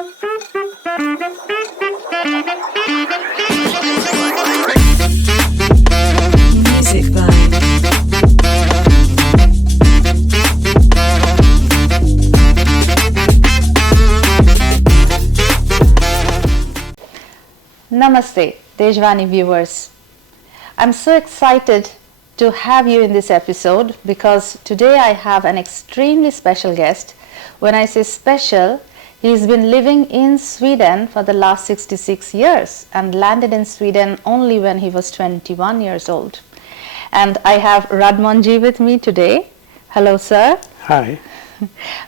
Music Vibe. Namaste, Deshvaani viewers. I'm so excited to have you in this episode because today I have an extremely special guest. When I say special, he's been living in Sweden for the last 66 years and landed in Sweden only when he was 21 years old. And I have Radmon ji with me today. Hello, sir. Hi.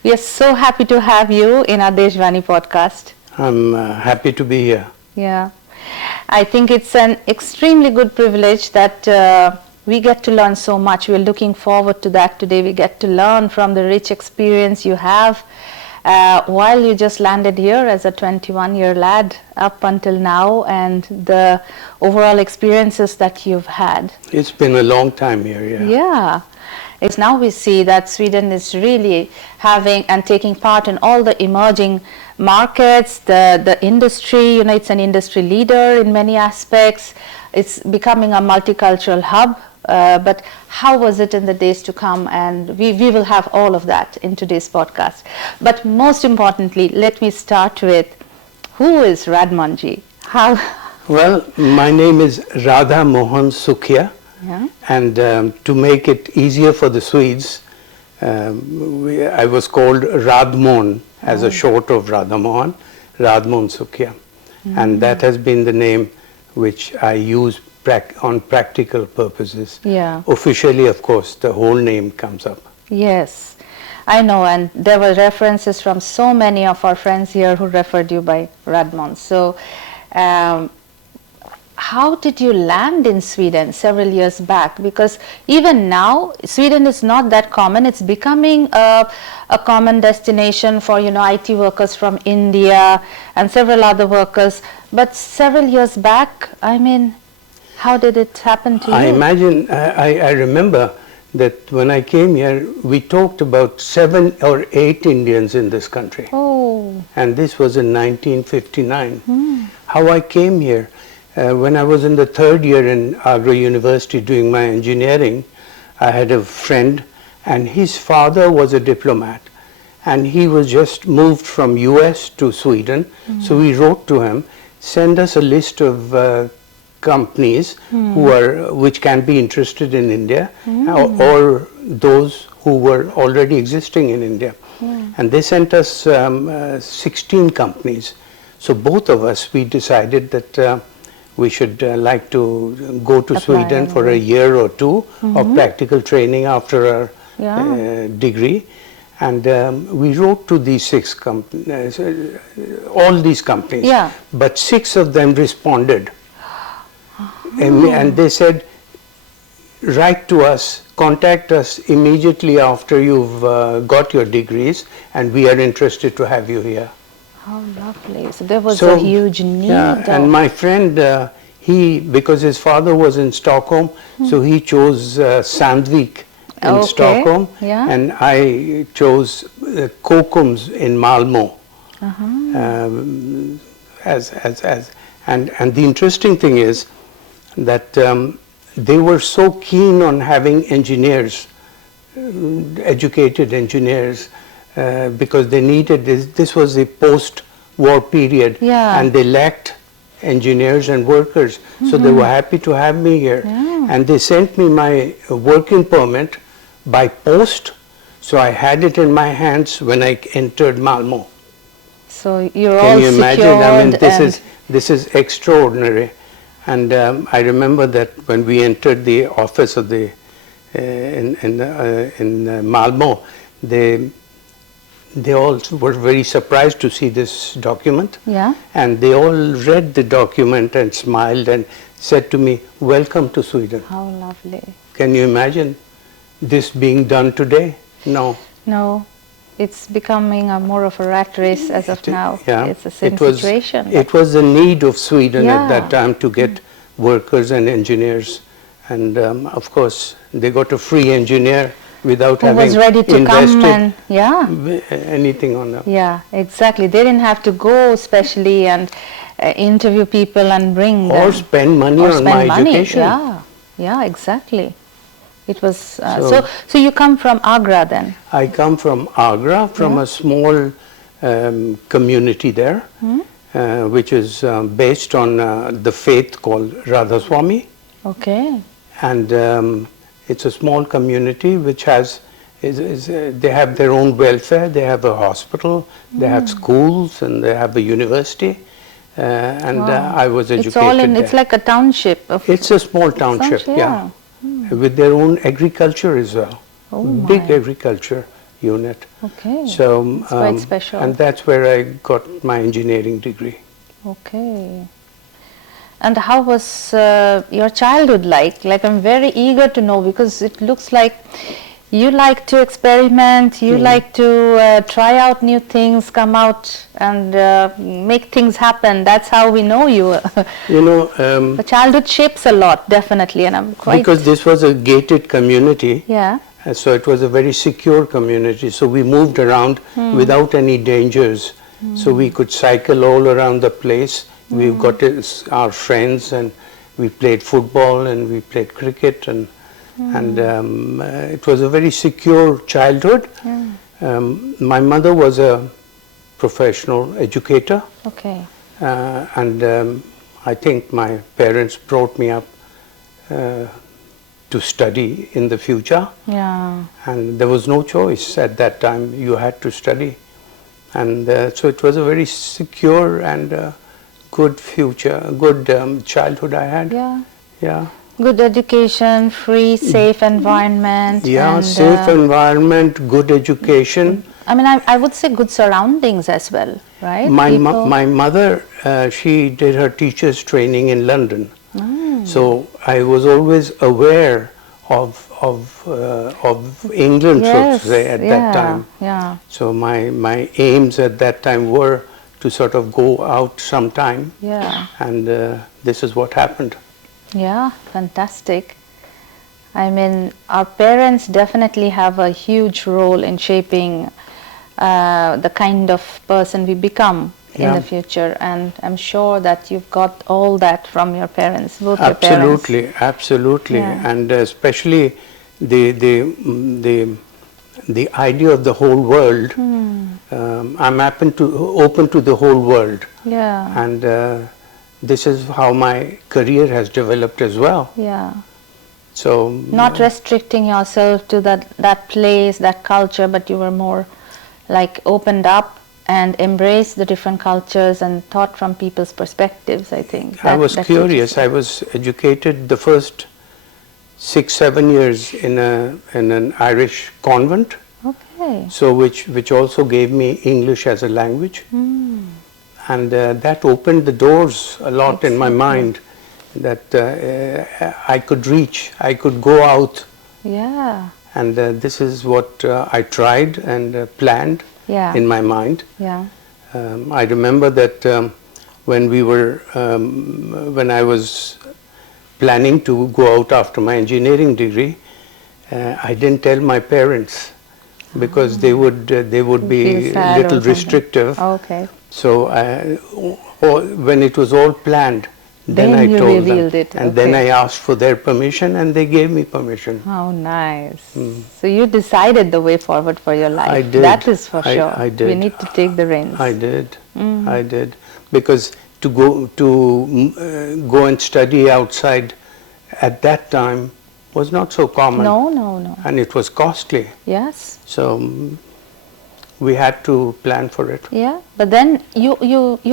We are so happy to have you in our Deshvaani podcast. I'm happy to be here. Yeah. I think it's an extremely good privilege that we get to learn so much. We're looking forward to that today. We get to learn from the rich experience you have while you just landed here as a 21-year lad up until now and the overall experiences that you've had. It's been a long time here, yeah. Yeah. It's now we see that Sweden is really having and taking part in all the emerging markets, the industry, it's an industry leader in many aspects. It's becoming a multicultural hub. But how was it in the days to come? And we will have all of that in today's podcast. But most importantly, let me start with, who is Radmon ji? Well, my name is Radmon Sukhia. Yeah. And to make it easier for the Swedes, I was called Radmon as a short of Radmon Sukhia. And that has been the name which I use on practical purposes. Yeah. Officially, of course, the whole name comes up. Yes, I know, and there were references from so many of our friends here who referred you by Radmon. So, how did you land in Sweden several years back? Because even now, Sweden is not that common. It's becoming a common destination for, IT workers from India and several other workers. But several years back, how did it happen to you? I imagine, I remember that when I came here, we talked about 7 or 8 Indians in this country. Oh. And this was in 1959. How I came here, when I was in the 3rd year in Agra University doing my engineering, I had a friend and his father was a diplomat. And he was just moved from US to Sweden. So we wrote to him, send us a list of companies which can be interested in India or those who were already existing in India. And they sent us 16 companies. So both of us, we decided that we should like to go to Sweden for a year or two of practical training after our degree. And we wrote to these 6 companies, all these companies, but 6 of them responded. And they said, write to us, contact us immediately after you've got your degrees, and we are interested to have you here. How lovely. So there was a huge need. Yeah, and my friend, because his father was in Stockholm, so he chose Sandvik in Stockholm, and I chose Kockums in Malmö. And the interesting thing is that they were so keen on having engineers, educated engineers, because they needed this was the post-war period, and they lacked engineers and workers, so they were happy to have me here. And they sent me my working permit by post, so I had it in my hands when I entered Malmö. So you're all secured. Can you imagine? This is extraordinary. And I remember that when we entered the office of the in Malmö, they all were very surprised to see this document. Yeah. And they all read the document and smiled and said to me, "Welcome to Sweden." How lovely. Can you imagine this being done today? No. No. It's becoming more of a rat race as of now. Yeah. It's the same situation. It was the need of Sweden at that time to get workers and engineers. And of course, they got a free engineer without Who having was ready to come and, anything on them. Yeah, exactly. They didn't have to go specially and interview people and bring them. Or spend money on my education. Yeah, exactly. It was, so you come from Agra then? I come from Agra, from a small community there, which is based on the faith called Radhaswami. Okay. And it's a small community which has, they have their own welfare, they have a hospital, they have schools, and they have a university. I was educated it's all in, there. It's like a township. It's a small township, yeah. With their own agriculture as well. Big agriculture unit. Okay. So, it's quite special. And that's where I got my engineering degree. Okay. And how was your childhood like? Like, I'm very eager to know, because it looks like you like to experiment, you like to try out new things, come out and make things happen. That's how we know you. You know, the childhood shapes a lot, definitely, and I'm quite... Because this was a gated community. Yeah. So it was a very secure community. So we moved around without any dangers. So we could cycle all around the place. We've got our friends, and we played football and we played cricket, and it was a very secure childhood. My mother was a professional educator. Okay. And I think my parents brought me up to study in the future. Yeah. And there was no choice at that time. You had to study. And so it was a very secure and good future, good childhood I had. Yeah. Yeah. Good education, free, safe environment. Yeah, and, safe environment, good education. I mean, I would say good surroundings as well, right? My mother, she did her teacher's training in London. So I was always aware of England, so to say, at that time. Yeah. So my aims at that time were to sort of go out sometime. Yeah. And this is what happened. Yeah, fantastic. I mean, our parents definitely have a huge role in shaping the kind of person we become in the future, and I'm sure that you've got all that from your parents, both your parents. Absolutely, and especially the idea of the whole world. I'm open to the whole world. Yeah. And this is how my career has developed as well. Yeah. So not restricting yourself to that place, that culture, but you were more like opened up and embraced the different cultures and thought from people's perspectives, I think. I was curious. I was educated the first 6-7 years in an Irish convent. Okay. So which also gave me English as a language. And that opened the doors a lot in my mind, that I could reach, I could go out. Yeah. And this is what I tried and planned in my mind. Yeah. I remember that when I was planning to go out after my engineering degree, I didn't tell my parents, because they would be a little restrictive. Okay. So when it was all planned, then I told them. And then I asked for their permission, and they gave me permission. How nice. So you decided the way forward for your life. I did. That is for sure. I did. We need to take the reins. I did. I did. Because to go and study outside at that time was not so common. No. And it was costly. Yes. So we had to plan for it. Yeah, but then you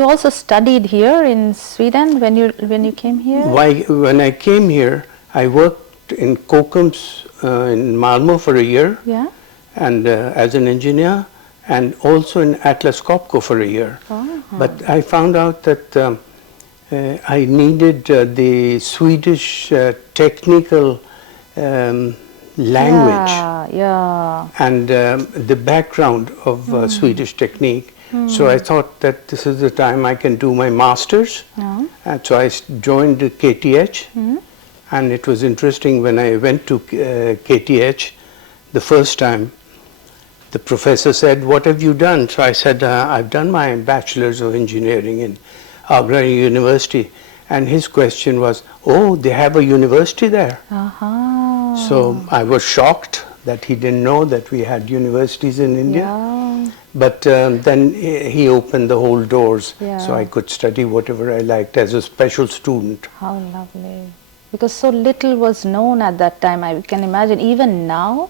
also studied here in Sweden when you came here? When I came here, I worked in Kockums in Malmo for a year. Yeah. And as an engineer, and also in Atlas Copco for a year. But I found out that I needed the Swedish technical language and the background of Swedish technique. So I thought that this is the time I can do my master's. And so I joined KTH. And it was interesting when I went to KTH, the first time, the professor said, "What have you done?" So I said, "I've done my Bachelor's of Engineering in Agra University." And his question was, "Oh, they have a university there?" So I was shocked that he didn't know that we had universities in India. Yeah. But then he opened the whole doors, Yeah. so I could study whatever I liked as a special student. How lovely. Because so little was known at that time. I can imagine even now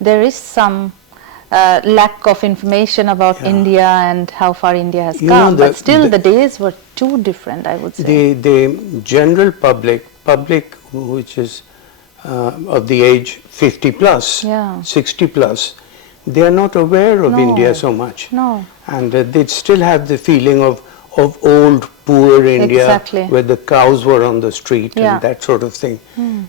there is some lack of information about India and how far India has come. But still the days were too different, I would say. The general public which is of the age 50 plus, 60 plus, they are not aware of India so much. No. And they still have the feeling of old, poor India, Exactly. where the cows were on the street and that sort of thing.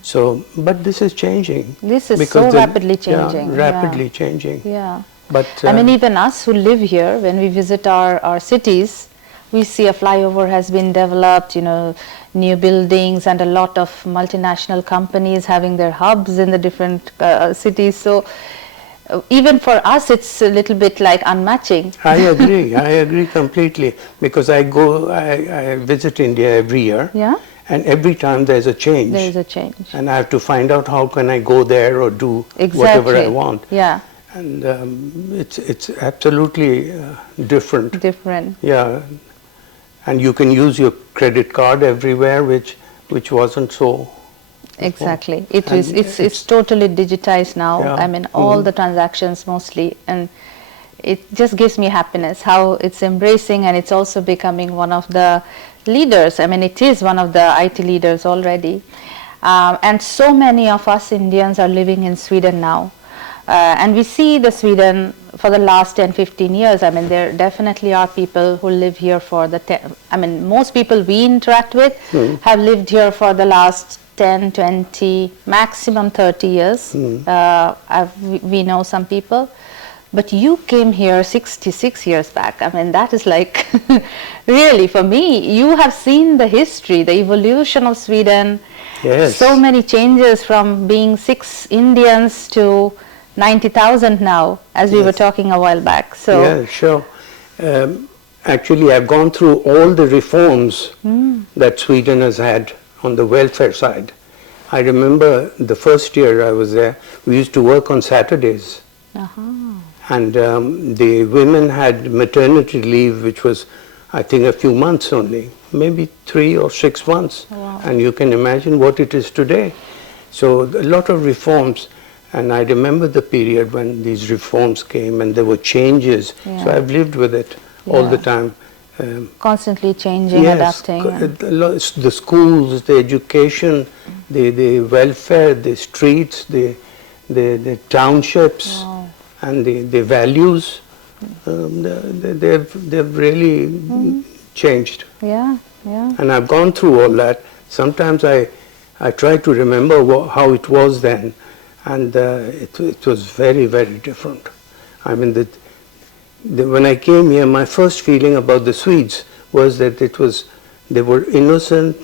So, but this is changing. This is so rapidly changing. Rapidly changing. Yeah. But I mean, even us who live here, when we visit our cities, we see a flyover has been developed, you know, new buildings and a lot of multinational companies having their hubs in the different cities. So even for us, it's a little bit like unmatching. I agree completely, because I visit India every year. Yeah. And every time there's a change. There is a change. And I have to find out how can I go there or do whatever I want. Yeah. And it's absolutely different. Different. Yeah. And you can use your credit card everywhere, which wasn't so. Exactly. It's totally digitized now. Yeah. I mean, all the transactions mostly, and it just gives me happiness how it's embracing, and it's also becoming one of the leaders. I mean, it is one of the IT leaders already. And so many of us Indians are living in Sweden now. And we see the Sweden for the last 10-15 years. I mean, there definitely are people who live here for most people we interact with have lived here for the last 10, 20, maximum 30 years. We know some people. But you came here 66 years back. I mean, that is like, really, for me, you have seen the history, the evolution of Sweden. Yes. So many changes from being 6 Indians to 90,000 now, as we were talking a while back. So yeah, sure. Actually, I've gone through all the reforms that Sweden has had on the welfare side. I remember the first year I was there, we used to work on Saturdays. And the women had maternity leave, which was, I think, a few months only, maybe 3 or 6 months. Wow. And you can imagine what it is today. So a lot of reforms. And I remember the period when these reforms came and there were changes. Yeah. So I've lived with it all the time. Constantly changing, adapting. The schools, the education, the welfare, the streets, the townships, and the values, they've really changed. Yeah, yeah. And I've gone through all that. Sometimes I try to remember how it was then. And it was very, very different. I mean, when I came here, my first feeling about the Swedes was that they were innocent,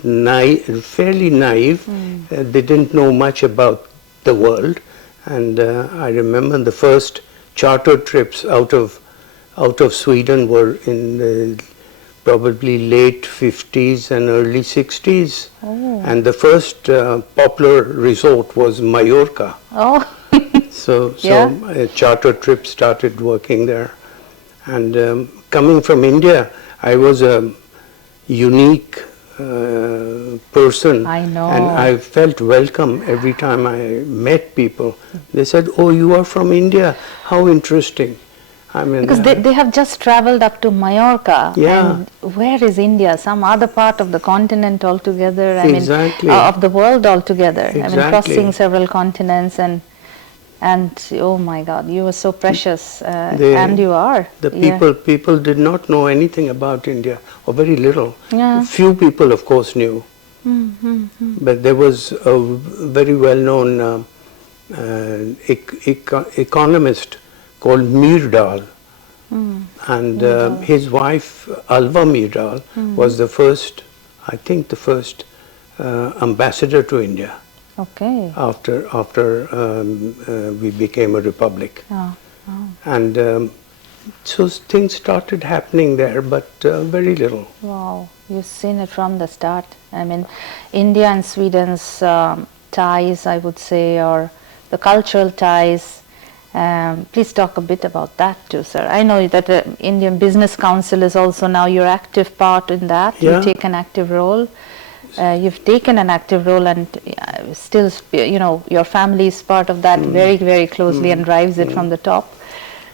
fairly naive. They didn't know much about the world. And I remember the first charter trips out of Sweden were in the probably late 50s and early 60s. Oh. And the first popular resort was Mallorca. Oh. So a charter trip started working there. And coming from India, I was a unique person. I know. And I felt welcome every time I met people. They said, "Oh, you are from India? How interesting." I mean, because they have just traveled up to Mallorca. Yeah. And where is India? Some other part of the continent altogether. I Exactly. mean, of the world altogether. Exactly. I mean, crossing several continents and oh my God, you were so precious, and you are. The people did not know anything about India, or very little. Yeah. Few people, of course, knew. But there was a very well-known economist called Myrdal, and his wife Alva Myrdal was the first, I think, the first ambassador to India. Okay. after we became a republic. Oh, oh. And so things started happening there, but very little. Wow, you've seen it from the start. I mean, India and Sweden's ties, I would say, or the cultural ties. Please talk a bit about that too, sir. I know that the Indian Business Council is also now your active part in that. Yeah. You take an active role. You've taken an active role, and still, you know, your family is part of that very, very closely and drives it from the top.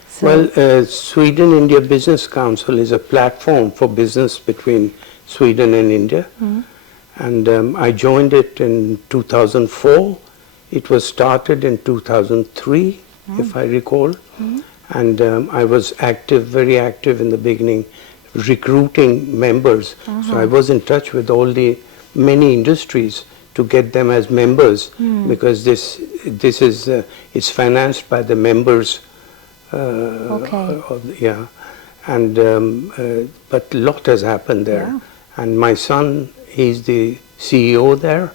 So Well, Sweden-India Business Council is a platform for business between Sweden and India. And I joined it in 2004. It was started in 2003, if I recall. And I was active, very active in the beginning, recruiting members. So I was in touch with all the many industries to get them as members, because this is it's financed by the members. Okay. Yeah, and but a lot has happened there. Yeah. And my son, he's the CEO there,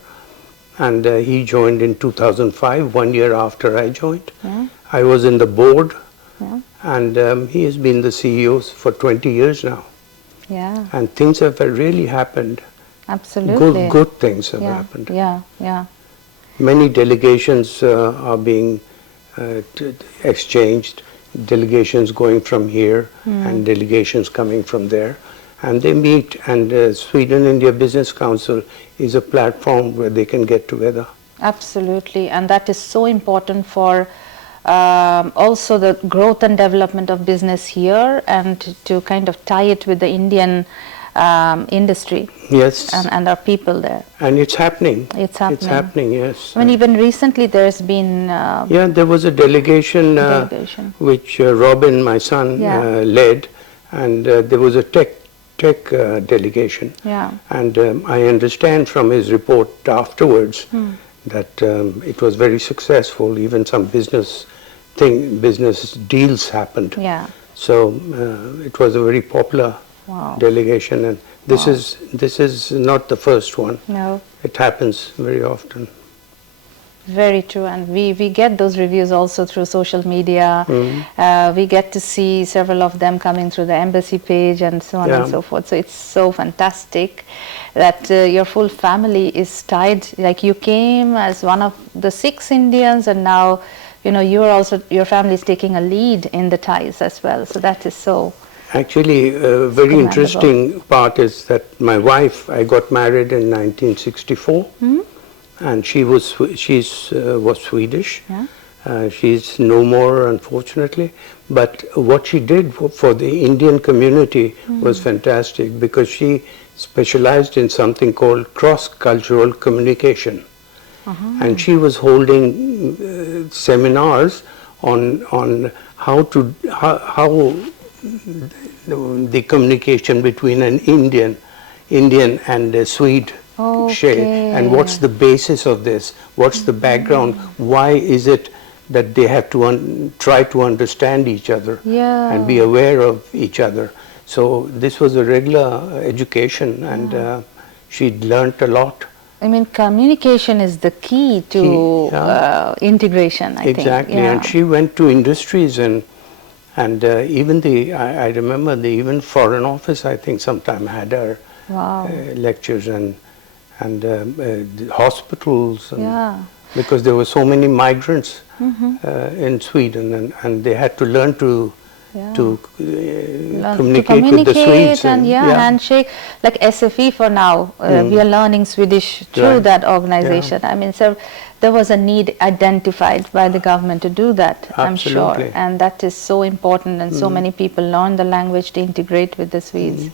and he joined in 2005, 1 year after I joined. Yeah. I was in the board, Yeah. and he has been the CEO for 20 years now. Yeah, And things have really happened. absolutely. Good things have Yeah, happened. yeah, yeah. Many delegations are being exchanged, delegations going from here and delegations coming from there. And they meet, and Sweden-India Business Council is a platform where they can get together. Absolutely, and that is so important for also the growth and development of business here, and to kind of tie it with the Indian industry Yes, and our people there. and it's happening. It's happening. It's happening, yes. I mean, even recently there's been Yeah, there was a delegation, delegation. which Robin, my son, Yeah. led, and there was a tech delegation. Yeah. And I understand from his report afterwards that it was very successful. Even some business deals happened. Yeah. So it was a very popular Wow. delegation, and this is not the first one. No. It happens very often. Very true, and we get those reviews also through social media. We get to see several of them coming through the embassy page and so on and Yeah. so forth. So it's so fantastic that your full family is tied. Like, you came as one of the 6 Indians, and now, you know, your family is taking a lead in the ties as well. So that is so. Actually, a very Commendable. interesting part is that my wife, I got married in 1964. And she was Swedish. Yeah. She's no more, unfortunately. But what she did for the Indian community was fantastic, because she specialized in something called cross-cultural communication. And she was holding seminars on how the communication between an Indian and a Swede share, and what's the basis of this, what's the background, why is it that they have to try to understand each other and be aware of each other. So this was a regular education, and she'd learnt a lot. I mean, communication is the key to integration, I think. Exactly, and she went to industries, and even I remember even Foreign Office, I think, sometime had her lectures, and the hospitals, because there were so many migrants in Sweden, and they had to learn to communicate with the Swedes, and handshake, like SFE for now. We are learning Swedish through that organization. I mean, so there was a need identified by the government to do that. I'm sure, and that is so important, and so many people learn the language to integrate with the Swedes.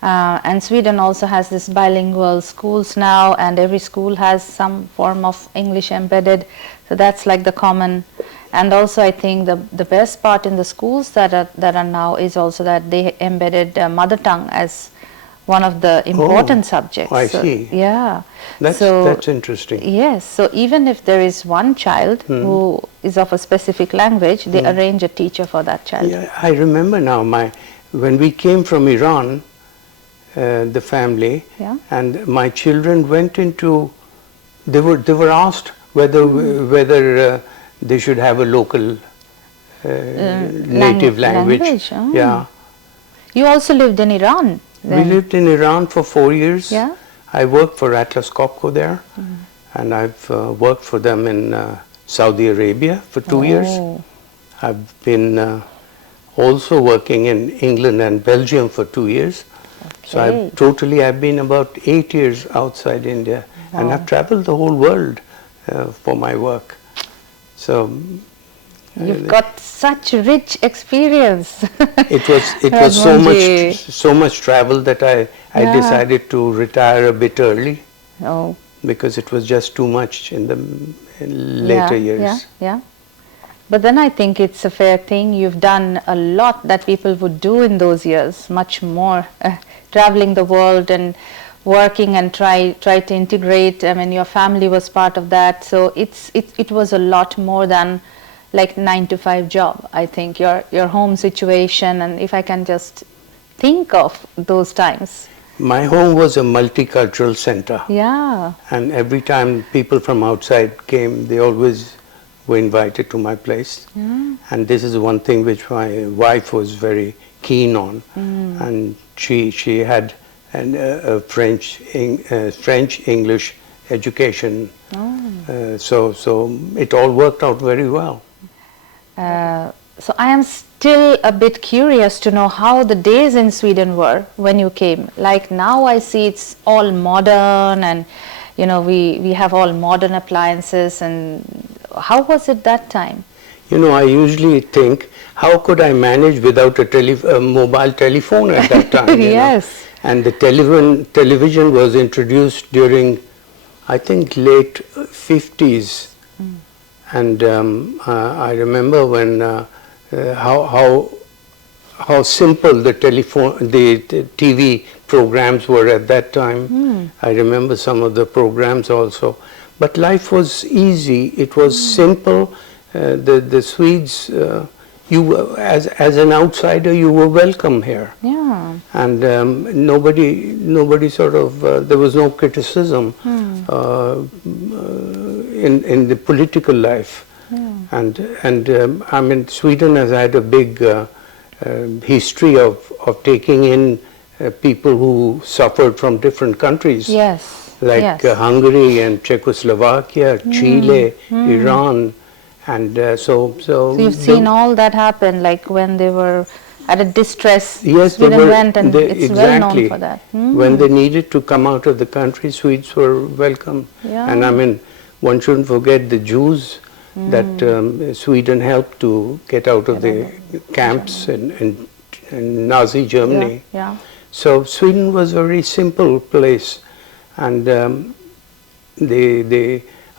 And Sweden also has this bilingual schools now, and every school has some form of English embedded. So that's like the common. And also, I think the best part in the schools that are now is also that they embedded mother tongue as one of the important subjects. I see. Yeah. That's interesting. Yes. So even if there is one child who is of a specific language, they arrange a teacher for that child. Yeah, I remember now when we came from Iran, the family, and my children went into They were asked whether they should have a local native language. Oh. Yeah. You also lived in Iran then? We lived in Iran for 4 years. Yeah. I worked for Atlas Copco there, and I've worked for them in Saudi Arabia for 2 years. I've been also working in England and Belgium for 2 years. So I've been about 8 years outside India, and I've traveled the whole world for my work. So you've got such rich experience. It was so much travel that I decided to retire a bit early. Oh. Because it was just too much in the later years. Yeah. But then I think it's a fair thing. You've done a lot that people would do in those years, much more, traveling the world and working and try to integrate. I mean, your family was part of that, so it was a lot more than like 9-to-5 job. I think your home situation, and if I can just think of those times. My home was a multicultural center. Yeah. And every time people from outside came, they always were invited to my place. And this is one thing which my wife was very keen on. And she had a French English education. So it all worked out very well. So I am still a bit curious to know how the days in Sweden were when you came. Like now I see it's all modern, and you know we have all modern appliances. And how was it that time? You know, I usually think, how could I manage without a mobile telephone at that time? Yes. Know? And the television was introduced during, I think, late 50s. And I remember when how simple the TV programs were at that time. I remember some of the programs also. But life was easy. It was simple. The Swedes, as an outsider, you were welcome here. Yeah. And nobody sort of, there was no criticism in the political life. And I mean, Sweden has had a big history of taking in people who suffered from different countries. Yes. Like Hungary and Czechoslovakia, Chile, Iran. And so you've seen all that happen, like when they were at a distress. Yes, Sweden went, and it's well known for that. When they needed to come out of the country, Swedes were welcome. Yeah. And I mean, one shouldn't forget the Jews that Sweden helped to get out of the camps in Nazi Germany. Yeah. So Sweden was a very simple place, and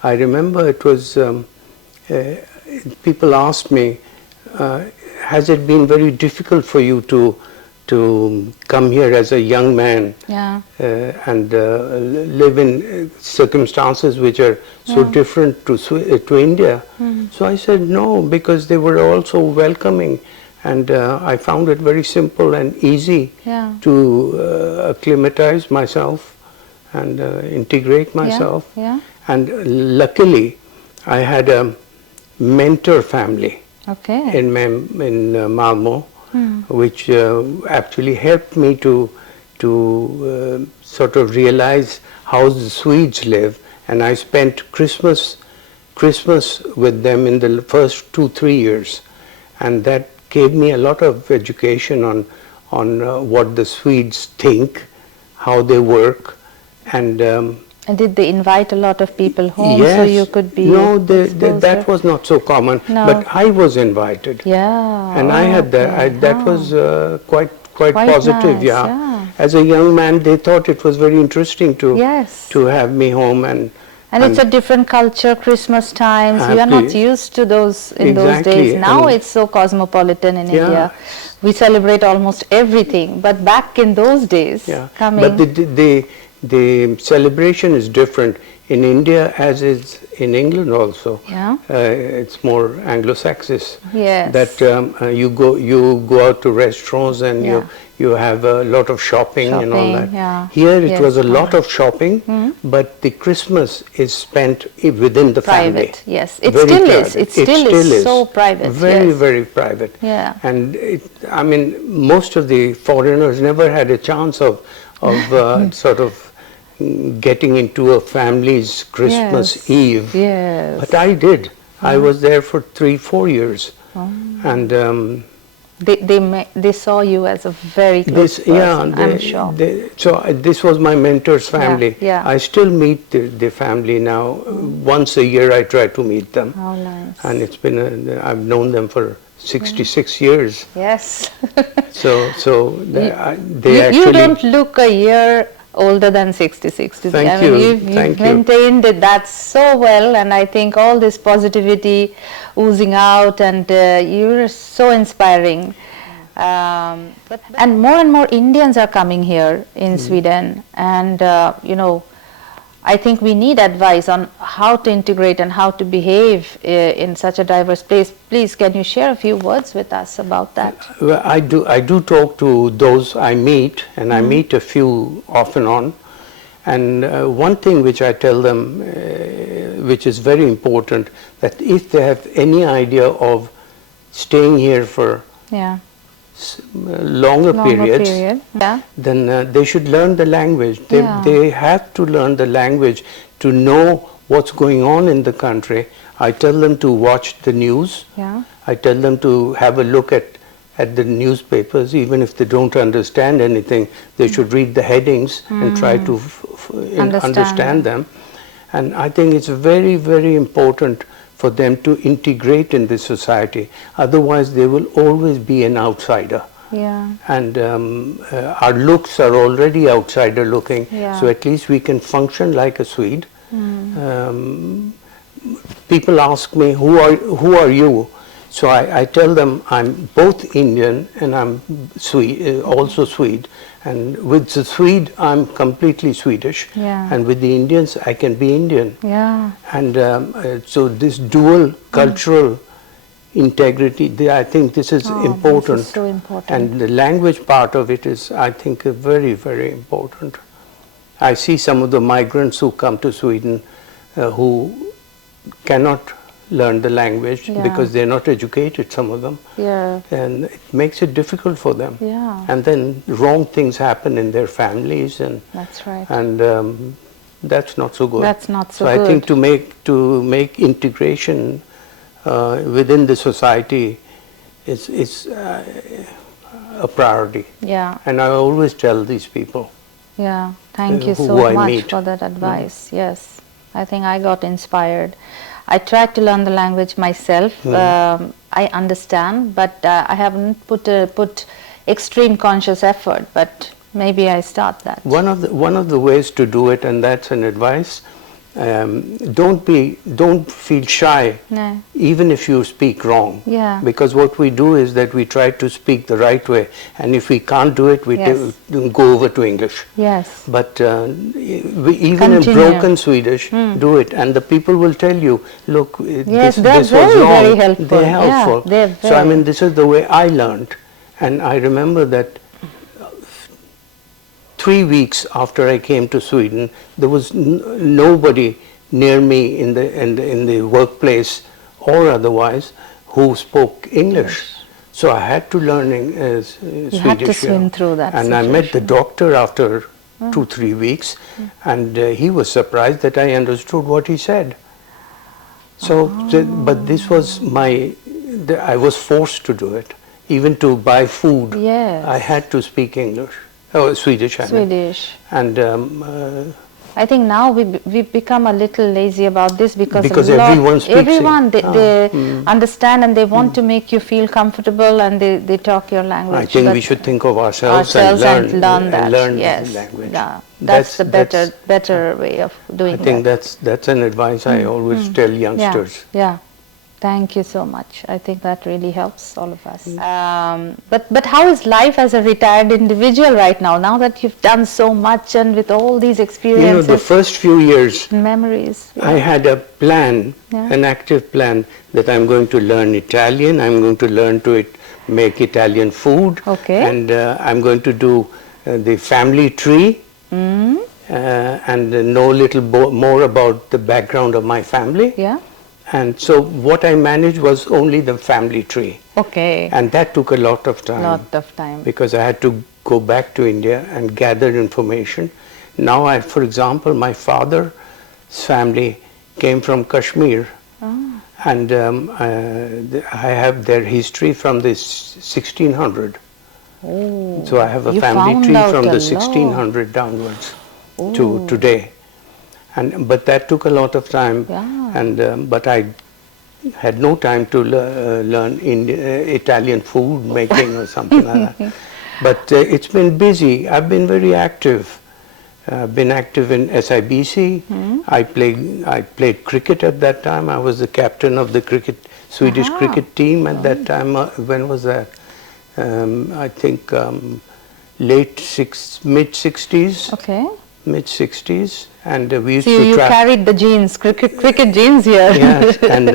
I remember it was. People asked me, has it been very difficult for you to come here as a young man and live in circumstances which are so different to India? So I said no, because they were also welcoming, and I found it very simple and easy to acclimatize myself and integrate myself. And luckily, I had a mentor family in Malmo, which actually helped me to sort of realize how the Swedes live. And I spent Christmas with them in the first 2-3 years, and that gave me a lot of education on what the Swedes think, how they work, and did they invite a lot of people home yes. so you could be No, that was not so common. No. But I was invited. Yeah. And I had that. That was quite positive. Nice. Yeah. As a young man, they thought it was very interesting to have me home and it's a different culture. Christmas times. We are not used to those in those days. Now it's so cosmopolitan in India. We celebrate almost everything. But back in those days, but the celebration is different. in India, as is in England also, Yeah. it's more Anglo-Saxon. Yes. That you go out to restaurants and Yeah. you have a lot of shopping and all that. Shopping, yeah. Here it Yes, was a lot fine. of shopping, but the Christmas is spent within the family. Private, yes. It Very still is. private. It still is so private. Very, yes. very private. Yeah. And I mean, most of the foreigners never had a chance of sort of getting into a family's Christmas Yes. Eve. Yes. But I did. I was there for 3-4 years. And they saw you as a very close person, I'm sure. So this was my mentor's family. yeah. I still meet the family now. Once a year I try to meet them. How nice. And it's been, I've known them for 66 years. Yes. So they actually... You don't look a year older than 66. Thank you. You've maintained that so well, and I think all this positivity oozing out, and you're so inspiring. And more Indians are coming here in Sweden, and you know, I think we need advice on how to integrate and how to behave in such a diverse place. Please, can you share a few words with us about that? Well, I do talk to those I meet, and I meet a few off and on. And one thing which I tell them, which is very important, that if they have any idea of staying here for Yeah. longer periods, Yeah. then they should learn the language. They have to learn the language to know what's going on in the country. I tell them to watch the news. Yeah. I tell them to have a look at the newspapers. Even if they don't understand anything, they should read the headings and try to understand them. And I think it's very, very important for them to integrate in this society. Otherwise, they will always be an outsider. Yeah. And our looks are already outsider looking, Yeah. so at least we can function like a Swede. People ask me, who are you? So I tell them I'm both Indian and I'm Swede, also Swede. And with the Swede, I'm completely Swedish. Yeah. And with the Indians, I can be Indian. Yeah. And so this dual cultural integrity, I think this is important. This is so important. And the language part of it is, I think, very, very important. I see some of the migrants who come to Sweden who cannot learn the language because they're not educated, some of them. Yeah. And it makes it difficult for them. Yeah. And then wrong things happen in their families, and That's right. and that's not so good. That's not so So good. I think to make integration within the society is a priority. Yeah. And I always tell these people. Yeah. Thank you who so I much meet. for that advice. Yes. I think I got inspired. I tried to learn the language myself. I understand, but I haven't put extreme conscious effort. But maybe I start that. One of the ways to do it, and that's an advice. Don't feel shy, No. even if you speak wrong. Yeah. Because what we do is that we try to speak the right way, and if we can't do it, we Yes. go over to English. Yes. But even Continue. in broken Swedish, do it, and the people will tell you, look, Yes, this they're was very, wrong. very helpful. They're Yeah, helpful. they're So I very- mean, this is the way I learned, and I remember that 3 weeks after I came to Sweden, there was nobody near me in the workplace or otherwise who spoke English. So I had to learn Swedish. You had to swim through that And I met the doctor after 2-3 weeks, and he was surprised that I understood what he said. So, but this was I was forced to do it. Even to buy food, Yes. I had to speak English. Oh, Swedish, I mean. Swedish. And I think now we become a little lazy about this because everyone speaks everyone it. they understand, and they want to make you feel comfortable, and they talk your language. I think but we should think of ourselves and learn that. and learn yes. the language. Yeah. That's the better way of doing I think that. that's an advice I always tell youngsters. Yeah. Thank you so much. I think that really helps all of us. But how is life as a retired individual right now? Now that you've done so much and with all these experiences, the first few years, memories. I had a plan, an active plan that I'm going to learn Italian. I'm going to learn to make Italian food. Okay. And I'm going to do the family tree. And know a little more about the background of my family. Yeah. And so what I managed was only the family tree. Okay. And that took a lot of time. Lot of time. Because I had to go back to India and gather information. Now, for example, my father's family came from Kashmir. Oh. And I have their history from the 1600. Oh. So I have a family tree from the 1600 downwards to today. But that took a lot of time. Yeah. And but I had no time to learn Italian food making or something like that. But it's been busy. I've been very active. I've been active in SIBC. I played cricket at that time. I was the captain of the Swedish cricket team at that time. When was that? I think mid-60s. Okay. Mid-60s. And we used so to you carried the genes, cricket genes here. Yes, and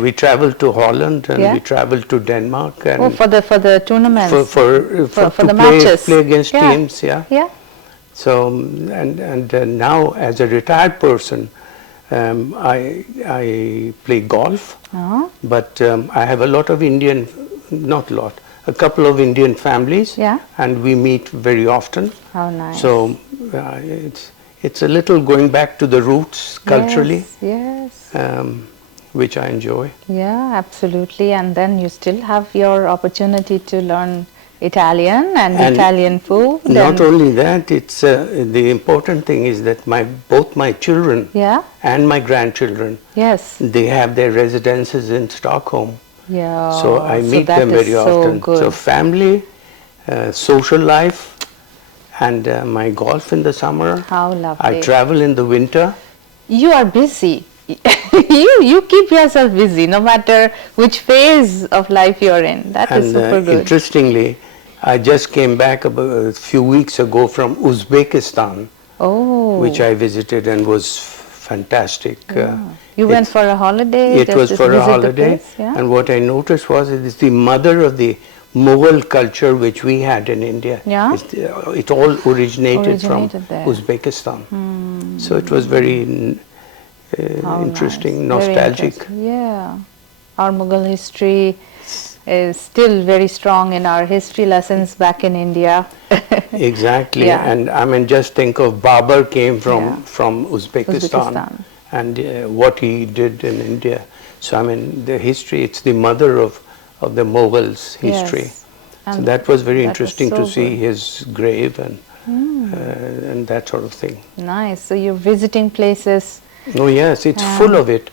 we traveled to Holland and we traveled to Denmark. And for the tournaments? For the matches? Play against teams, Yeah. So, and now as a retired person, I play golf, but I have a lot of a couple of Indian families, and we meet very often. How nice. So it's a little going back to the roots culturally, yes, which I enjoy. Yeah, absolutely. And then you still have your opportunity to learn Italian and Italian food. Not only that, it's the important thing is that both my children and my grandchildren, they have their residences in Stockholm. Yeah. So I meet them very often. So family, social life, and my golf in the summer. How lovely. I travel in the winter. You are busy. you keep yourself busy no matter which phase of life you're in. That is super good. Interestingly, I just came back a few weeks ago from Uzbekistan, which I visited and was fantastic. You went for a holiday? It was for a holiday, and what I noticed was it is the mother of the Mughal culture which we had in India. Yeah? It all originated from there. Uzbekistan. So it was very interesting, nostalgic. Yeah, our Mughal history is still very strong in our history lessons back in India. Exactly, and I mean, just think of Babur came from Uzbekistan. And what he did in India. So I mean, the history, it's the mother of the Mughals' history. Yes. So that was very interesting to see his grave and that sort of thing. Nice. So you're visiting places. Oh yes, it's full of it.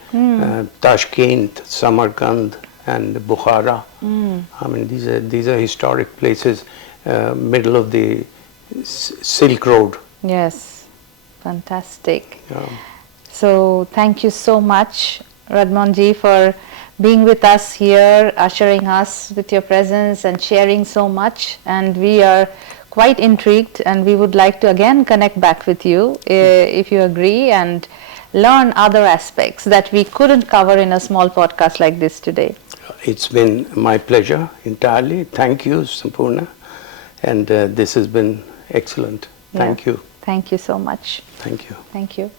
Tashkent, Samarkand, and Bukhara. I mean, these are historic places, middle of the Silk Road. Yes, fantastic. Yeah. So thank you so much, Radmon ji, for being with us here, ushering us with your presence and sharing so much. And we are quite intrigued, and we would like to again connect back with you if you agree, and learn other aspects that we couldn't cover in a small podcast like this today. It's been my pleasure entirely. Thank you, Sampurna. And this has been excellent. Thank you. Thank you so much. Thank you. Thank you.